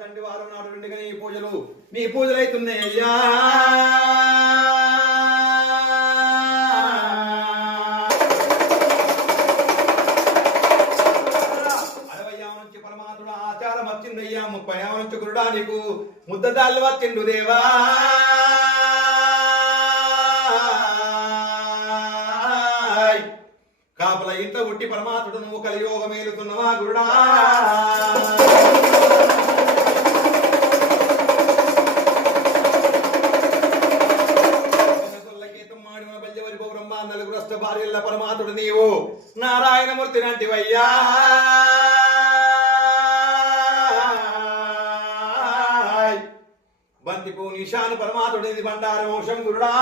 తండ్రి వారం నాడు రెండుగా నీ పూజలు అవుతున్నాయి అయ్యా. నుంచి పరమాత్ముడు ఆచారం వచ్చిందయ్యా. 30 నుంచి గురుడా నీకు ముద్దదాళ్ళు వచ్చిండు దేవా. కాపల ఇంత ఉట్టి పరమాత్ముడు నువ్వు కలియోగం మేలుతున్నవా గురుడా. నలుగురు భార్యల పరమాత్ముడు నీవు నారాయణమూర్తి నంటివయ్యా. బంతిపూ నిషాను పరమాత్ముడిది బండార మోషం గురుడా.